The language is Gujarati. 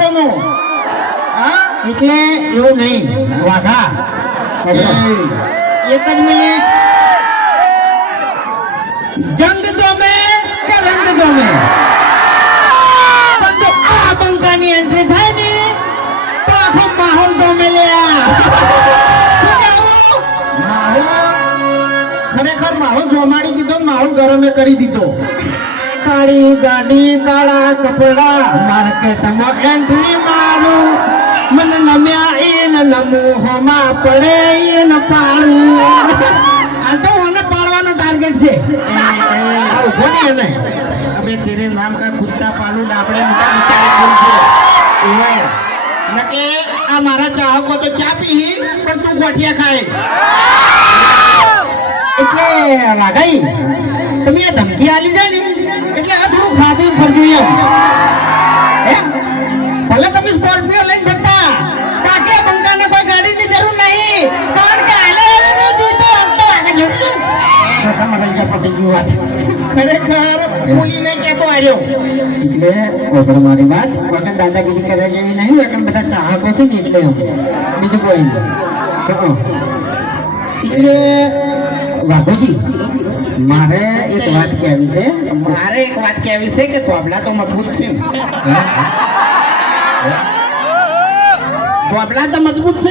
લોકોનો હા એટલે એવું નહીં વાઘા એક જ મિનિટ જંગ ગમે કે રંગ ગમે પણ તો આ બંકાની એન્ટ્રી થાય ને તો આખો માહોલ ગમે લ્યા ખરેખર માહોલ જમાડી દીધો માહોલ ગરમે કરી દીધો કાળી ગાડી કાળા કપડા માર્કેટમાં એન્ટ્રી મારું મન નમ્યા એન નમૂહમાં પડે એન પાડું આ તો મને પાડવાનો ટાર્ગેટ છે આવું ખોટી એને અબે તેરે નામ કા કુત્તા પાલુ ને આપણે મોટા મોટા નકે આ મારા ચાહકો તો ચા પી પણ તું ગોઠિયા ખાય એટલે વાઘાઈ તમે આ ધમકી આલી જાય ને એટલે આ થોડું ખાતું ફરજો એમ ભલે તમે સ્કોર્પિયો લઈને ફરતા કાકે બંકાને કોઈ ગાડીની જરૂર નહીં કારણ કે આલે જોઈતો તો આગળ જોઈતો સમજાઈ ગયા પટી ગયું વાત ખરેખર બોલીને કેતો આવ્યો એટલે ઓગર મારી વાત વગર દાદાગીરી કરે જેવી નહીં વગર બધા ચાહકો છે ને એટલે બીજું કોઈ નહીં એટલે વાઘોજી મારે એક વાત કહેવી છે કે તોબલા તો મજબૂત છે તોબલા તો મજબૂત છે